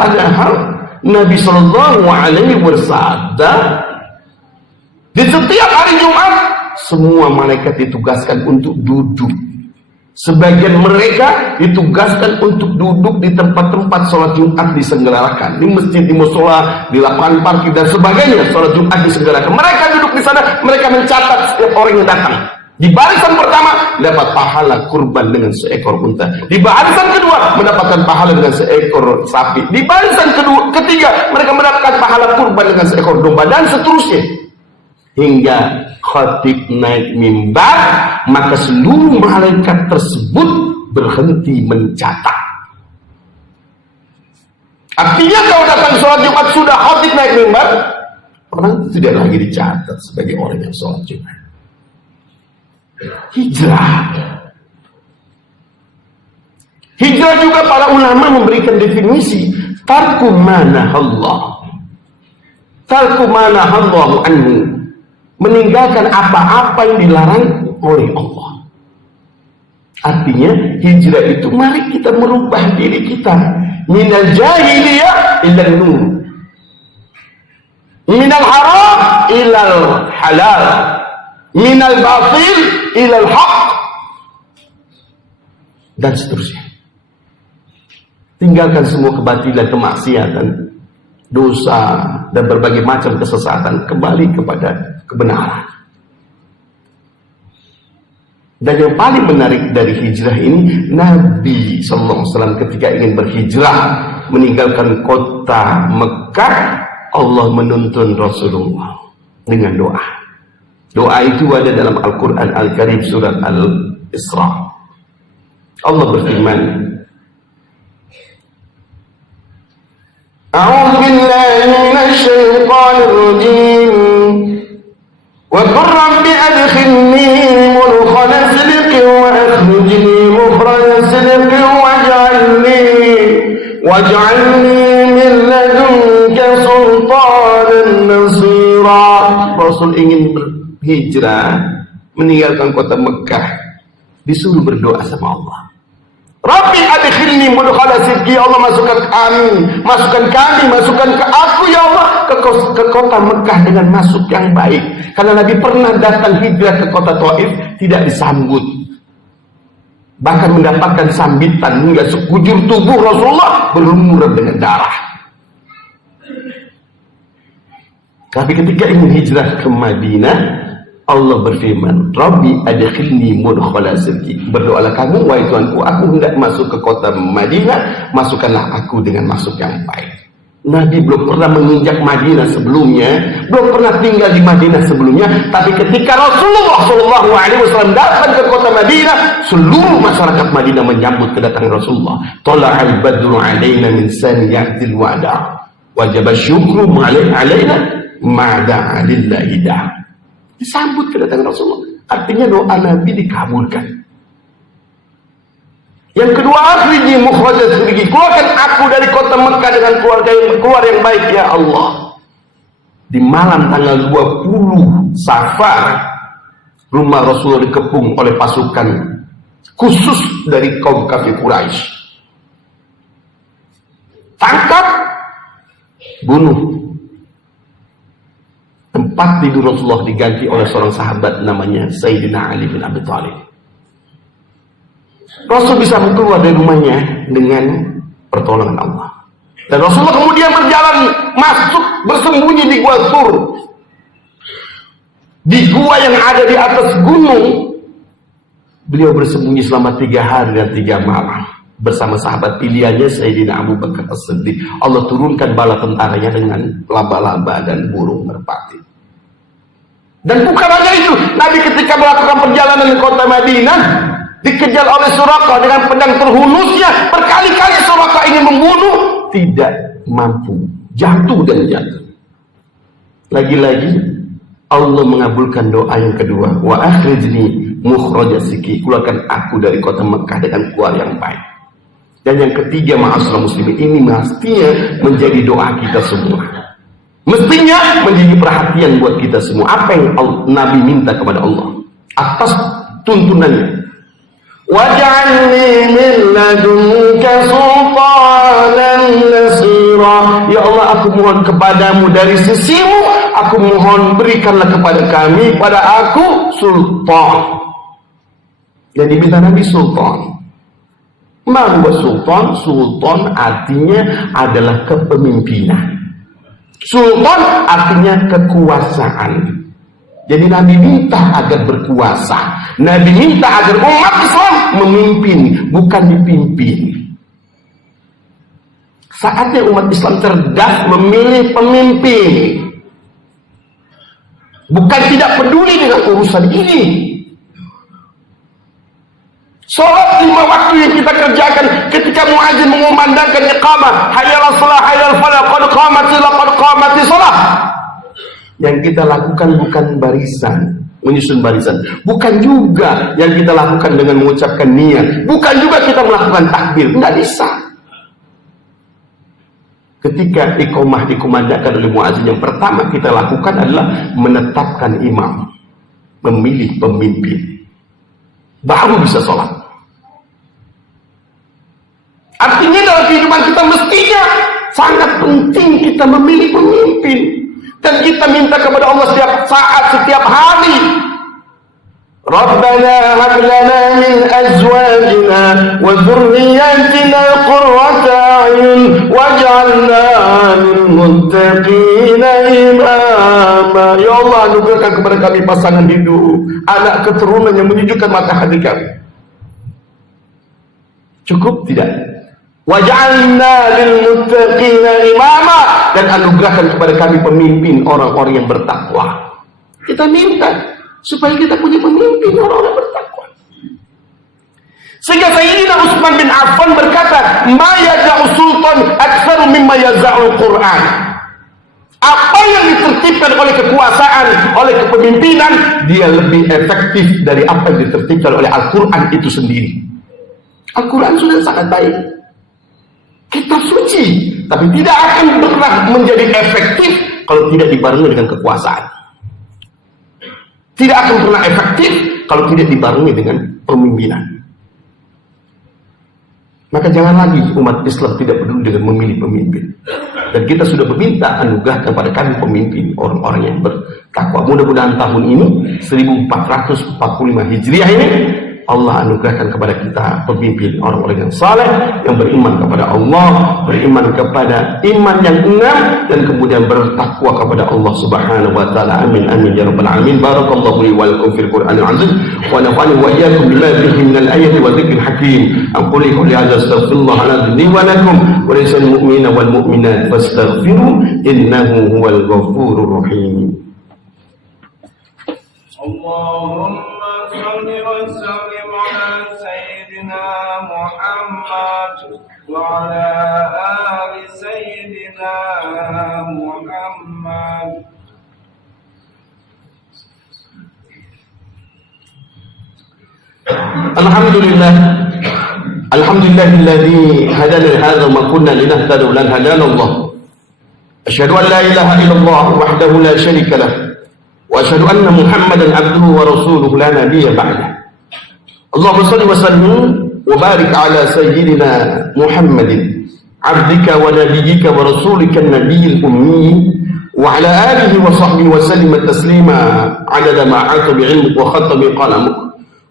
Padahal Nabi Shallallahu Alaihi bersabda, di setiap hari Jumat semua malaikat ditugaskan untuk duduk. Sebagian mereka ditugaskan untuk duduk di tempat-tempat sholat Jumat diselenggarakan, di masjid, di musola, di lapangan parkir dan sebagainya. Sholat Jumat diselenggarakan, mereka duduk di sana, mereka mencatat setiap orang yang datang. Di barisan pertama dapat pahala kurban dengan seekor unta. Di barisan kedua mendapatkan pahala dengan seekor sapi. Di barisan ketiga mereka mendapatkan pahala kurban dengan seekor domba, dan seterusnya. Hingga khatib naik mimbar, maka seluruh malaikat tersebut berhenti mencatat. Artinya kalau datang sholat Jumat sudah khatib naik mimbar, orang tidak lagi dicatat sebagai orang yang sholat Jumat. Hijrah juga para ulama memberikan definisi tarku manahallah, tarku manahallahu anhu, meninggalkan apa-apa yang dilarang oleh Allah. Artinya hijrah itu mari kita merubah diri kita minal jahiliyah ilal nur, minal haram ilal halal, minal batil ilal haq, dan seterusnya. Tinggalkan semua kebatilan, kemaksiatan, dosa, dan berbagai macam kesesatan, kembali kepada kebenaran. Dan yang paling menarik dari hijrah ini, Nabi SAW ketika ingin berhijrah meninggalkan kota Mekah, Allah menuntun Rasulullah dengan doa. Doa itu ada dalam Al-Quran Al-Karim surat Al-Isra. Allah berfirman, A'udzu billahi minasy syaithanir rajim. Wa qur rabbi adkhilni mudkhala sidqin wa akhrijni mukhraja sidqin waj'alni min ladunka sultanan nasira. Rasul ingin berhijrah meninggalkan kota Mekah, disuruh berdoa sama Allah. Rabbi adkhilni mudkhala sidqi, ya Allah masukkan ke aku ya Allah ke kota Mekah dengan masuk yang baik. Karena Nabi pernah datang hijrah ke kota Taif tidak disambut, bahkan mendapatkan sambitan hingga sekujur tubuh Rasulullah berlumuran dengan darah. Tapi ketika ingin hijrah ke Madinah, Allah berfirman, Rabbi adkhilni mudkhala sidqi. Berdoalah kamu, wahai Tuhanku, aku hendak masuk ke kota Madinah, masukkanlah aku dengan masuk yang baik. Nabi belum pernah menginjak Madinah sebelumnya, belum pernah tinggal di Madinah sebelumnya, tapi ketika Rasulullah SAW datang ke kota Madinah, seluruh masyarakat Madinah menyambut kedatangan Rasulullah. Tala'al badru alaina min saniyatil wada, wajib syukru alaina ma'da'a lillahi da'. Disambut kedatangan Rasulullah, artinya doa Nabi dikabulkan. Yang kedua, akhriji mukhrajat sidqi, keluarkan aku dari kota Mekah dengan keluar yang baik ya Allah. Di malam tanggal 20 Safar, rumah Rasulullah dikepung oleh pasukan khusus dari kaum kafir Quraisy. Tangkap, bunuh. Tempat tidur Rasulullah diganti oleh seorang sahabat namanya Sayyidina Ali bin Abi Thalib. Rasul bisa keluar dari rumahnya dengan pertolongan Allah. Dan Rasulullah kemudian berjalan masuk bersembunyi di Gua Tur, di gua yang ada di atas gunung. Beliau bersembunyi selama 3 hari dan 3 malam bersama sahabat pilihannya Sayyidina Abu Bakar As-Siddiq. Allah turunkan bala tentaranya dengan laba-laba dan burung merpati. Dan bukan hanya itu, Nabi ketika melakukan perjalanan ke kota Madinah dikejar oleh Suraqah dengan pedang terhunusnya. Berkali-kali Suraqah ingin membunuh, tidak mampu, jatuh dan jatuh. Lagi-lagi Allah mengabulkan doa yang kedua, wa akhrijni mukhraja sidqi, keluarkan aku dari kota Mekah dengan keluar yang baik. Dan yang ketiga, ma'asyiral muslimin, ini mestinya menjadi doa kita semua, mestinya menjadi perhatian buat kita semua. Apa yang Nabi minta kepada Allah atas tuntunannya, waj'alni min ladunka sultanan nasira, khaira. Ya Allah, aku mohon kepadamu dari sisimu, aku mohon berikanlah kepada kami, pada aku sultan. Jadi minta Nabi sultan. Mahwa sultan? Sultan artinya adalah kepemimpinan. Sultan artinya kekuasaan. Jadi Nabi minta agar berkuasa. Nabi minta agar umat Islam memimpin, bukan dipimpin. Saatnya umat Islam cerdas memilih pemimpin, bukan tidak peduli dengan urusan ini. Salat 5 waktu yang kita kerjakan ketika muadzin mengumandangkan iqamah, hayya 'alas shalah, hayya 'alal falah, qad qamatis shalah. Yang kita lakukan bukan barisan, menyusun barisan, bukan juga yang kita lakukan dengan mengucapkan niat, bukan juga kita melakukan takbir, enggak bisa. Ketika iqamah dikumandangkan oleh muadzin, yang pertama kita lakukan adalah menetapkan imam, memilih pemimpin, baru bisa sholat. Artinya dalam kehidupan kita mestinya sangat penting kita memilih pemimpin, dan kita minta kepada Allah setiap saat, setiap hari. Rabbana hab lana min azwajina wa dhurriyyatina qurrata a'yun waj'alna lil muttaqina imama. Ya Allah, anugerahkan kepada kami pasangan hidup, anak keturunan yang menyejukkan mata hati kami. Cukup tidak? Waj'alna lil muttaqina imama, dan anugerahkan kepada kami pemimpin orang-orang yang bertakwa. Kita minta supaya kita punya pemimpin orang-orang bertakwa. Sehingga Sayyidina Utsman bin Affan berkata, "Ma yaja'u sultan aktsaru mimma yaza'ul Qur'an." Apa yang ditertibkan oleh kekuasaan, oleh kepemimpinan, dia lebih efektif dari apa yang ditertibkan oleh Al-Quran itu sendiri. Al-Quran sudah sangat baik, kitab suci, tapi tidak akan pernah menjadi efektif kalau tidak dibarengi dengan kekuasaan. Tidak akan pernah efektif kalau tidak dibarengi dengan pemimpinan. Maka jangan lagi umat Islam tidak peduli dengan memilih pemimpin. Dan kita sudah meminta anugerah kepada kami pemimpin, orang-orang yang bertakwa. Mudah-mudahan tahun ini 1445 Hijriah ini Allah anugerahkan kepada kita pemimpin, orang-orang yang saleh, yang beriman kepada Allah, beriman kepada iman yang 6, dan kemudian bertakwa kepada Allah Subhanahu wa taala. Amin amin ya rabbal alamin. Barakallahu li wa lakum fil Qur'anil azim wa nafa'ani wa iyyakum bima fihi minal ayati wa dzikril hakim. Aqulu qawli hadza astaghfirullah li wa lakum wa lisal mu'minina wal mu'minat fastaghfiru innahu huwal ghafurur rahim. Allahumma salli wa sallim ala Sayyidina Muhammad wa ala ali Sayyidina Muhammad. Alhamdulillah, alhamdulillahilladzi hadana li hadza wa ma kunna linahtadiya lawla an hadana Allah. Asyhadu an la ilaha illallah wahdahu la syarika lah, wa asyhadu anna Muhammadan abduhu wa rasuluhu la nabiyya ba'dah. Allahumma shalli wa sallim wa barik ala sayyidina Muhammadin abdika wa nabiyyika wa rasulika an-nabiyil ummi wa ala alihi wa sahbihi wa sallim taslima adada ma 'ata bi 'ilmik wa khatami qalamuk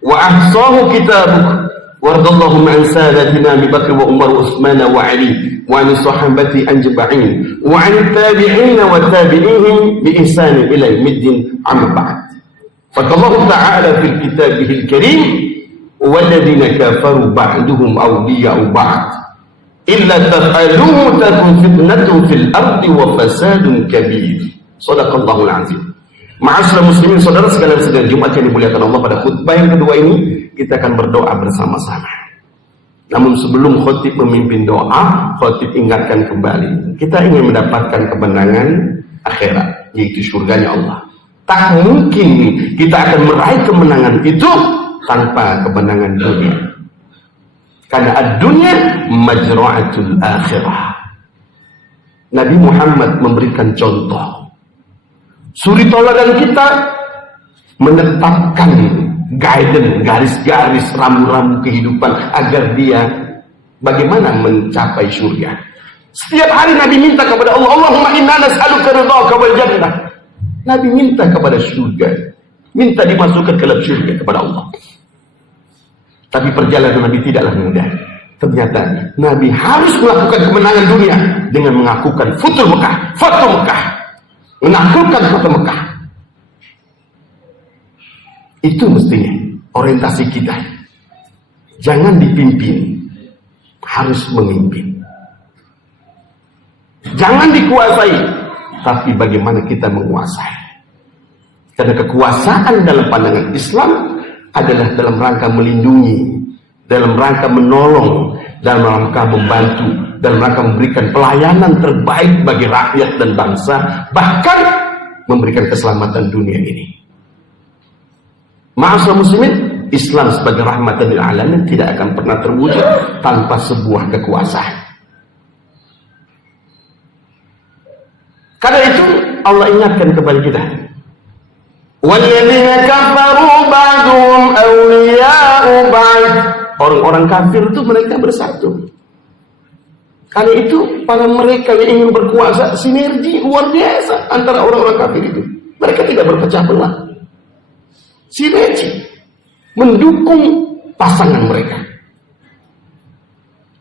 wa ahsahu kitabuk. وارض اللهم عن سادتنا ابي بكر وعمر وعثمان وعلي وعن الصحابه اجمعين وعن التابعين والتابعين باحسان الى يوم الدين. اما بعد، فقال الله تعالى في كتابه الكريم: والذين كفروا بعضهم اولياء بعض الا تفعلوه تكن فتنه في الارض وفساد كبير. صدق الله العظيم. Ma'asyiral muslimin, saudara sekalian sidang Jumat yang dimuliakan Allah, pada khutbah yang kedua ini kita akan berdoa bersama-sama. Namun sebelum khotib memimpin doa, khotib ingatkan kembali, kita ingin mendapatkan kemenangan akhirat, yaitu surganya Allah. Tak mungkin kita akan meraih kemenangan itu tanpa kemenangan dunia, karena ad-dunya majra'atul akhirah. Nabi Muhammad memberikan contoh, suri toladan kita menetapkan guidance, garis-garis, rambu-rambu kehidupan agar dia bagaimana mencapai surga. Setiap hari Nabi minta kepada Allah, Allahumma inna nas'aluka ridhaka wal jannah. Nabi minta kepada surga, minta dimasukkan ke dalam surga kepada Allah. Tapi perjalanan Nabi tidaklah mudah. Ternyata Nabi harus melakukan kemenangan dunia dengan mengakukan Fatu Mekah, menaklukkan Fatu Mekah. Itu mestinya orientasi kita. Jangan dipimpin, harus memimpin. Jangan dikuasai, tapi bagaimana kita menguasai. Karena kekuasaan dalam pandangan Islam adalah dalam rangka melindungi, dalam rangka menolong, dalam rangka membantu, dalam rangka memberikan pelayanan terbaik bagi rakyat dan bangsa, bahkan memberikan keselamatan dunia ini. Ma'asyiral muslimin, Islam sebagai rahmatan lil alamin tidak akan pernah terwujud tanpa sebuah kekuasaan. Karena itu Allah ingatkan kepada kita, walladzina kafaru ba'duhum awliya'u ba'd. Orang-orang kafir itu mereka bersatu. Karena itu para mereka yang ingin berkuasa, sinergi luar biasa antara orang-orang kafir itu. Mereka tidak berpecah belah. Sinergi mendukung pasangan mereka.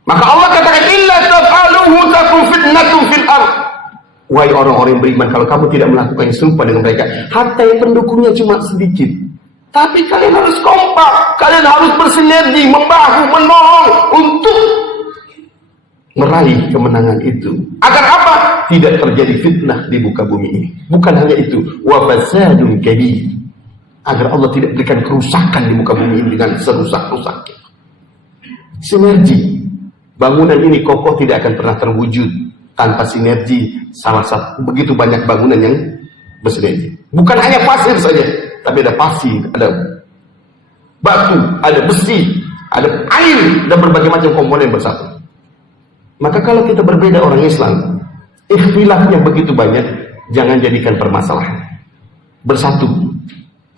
Maka Allah katakan, illa taf'aluhu takun fitnatun fil ardh. Wahai orang-orang yang beriman, kalau kamu tidak melakukan yang serupa dengan mereka, hatta yang pendukungnya cuma sedikit, tapi kalian harus kompak, kalian harus bersinergi, membahu, menolong untuk meraih kemenangan itu. Agar apa? Tidak terjadi fitnah di muka bumi ini. Bukan hanya itu, wa fasadun kabir. Agar Allah tidak berikan kerusakan di muka bumi ini dengan serusak-rusaknya. Sinergi. Bangunan ini kokoh tidak akan pernah terwujud tanpa sinergi salah satu begitu banyak bangunan yang bersinergi. Bukan hanya pasir saja, tapi ada pasir, ada batu, ada besi, ada air, dan berbagai macam komponen bersatu. Maka kalau kita berbeda orang Islam, ikhtilafnya begitu banyak, jangan jadikan permasalahan. Bersatu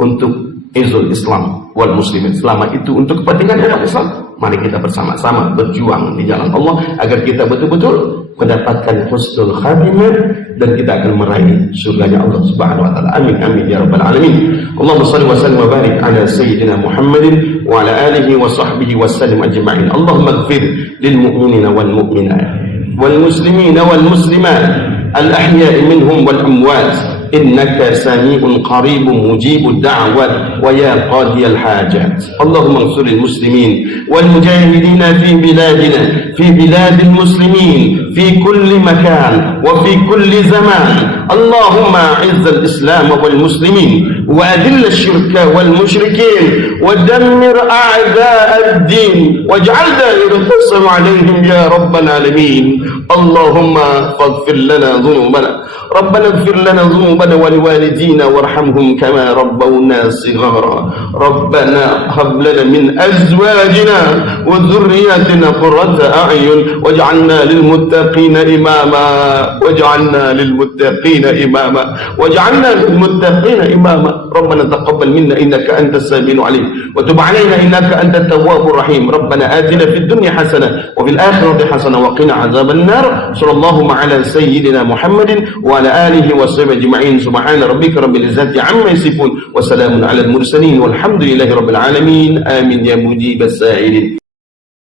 untuk izul Islam wal muslimin. Selama itu untuk kepentingan umat Islam, mari kita bersama-sama berjuang di jalan Allah agar kita betul-betul mendapatkan husnul khatimah dan kita akan meraih surganya Allah Subhanahu wa taala. Amin amin ya rabbal alamin. Allahumma shalli wa sallim wa barik ala sayyidina Muhammadin wa ala alihi wa sahbihi wa sallim ajma'in. Allahumma ighfir lil mu'minina wal mu'minat wal muslimina wal muslimat al ahya'i minhum wal amwat. إنك سميع قريب مجيب الدعوات ويا قاضي الحاجات. اللهم انصر المسلمين والمجاهدين في بلادنا، في بلاد المسلمين، في كل مكان وفي كل زمان. اللهم أعز الإسلام والمسلمين وأذل الشرك والمشركين ودمر أعداء الدين واجعل دائرة النصر عليهم يا رب العالمين. اللهم فاغفر لنا ذنوبنا، ربنا اغفر لنا ذنوبنا ولوالدينا وارحمهم كما ربونا صغارا. ربنا هب لنا من أزواجنا وذرياتنا قرة أعين واجعلنا للمتقين إماما، واجعلنا للمتقين إماما، واجعلنا للمتقين إماما. ربنا تقبل منا إنك أنت السميع العليم وتب علينا إنك أنت التواب الرحيم. ربنا آتنا في الدنيا حسنة وفي الآخرة حسنة وقنا عذاب النار. صلى الله على سيدنا محمد وعلى آله وصحبه أجمعين. سبحان ربك رب العزة عما يصفون وسلام على المرسلين والحمد لله رب العالمين. آمين يا مجيب السائلين.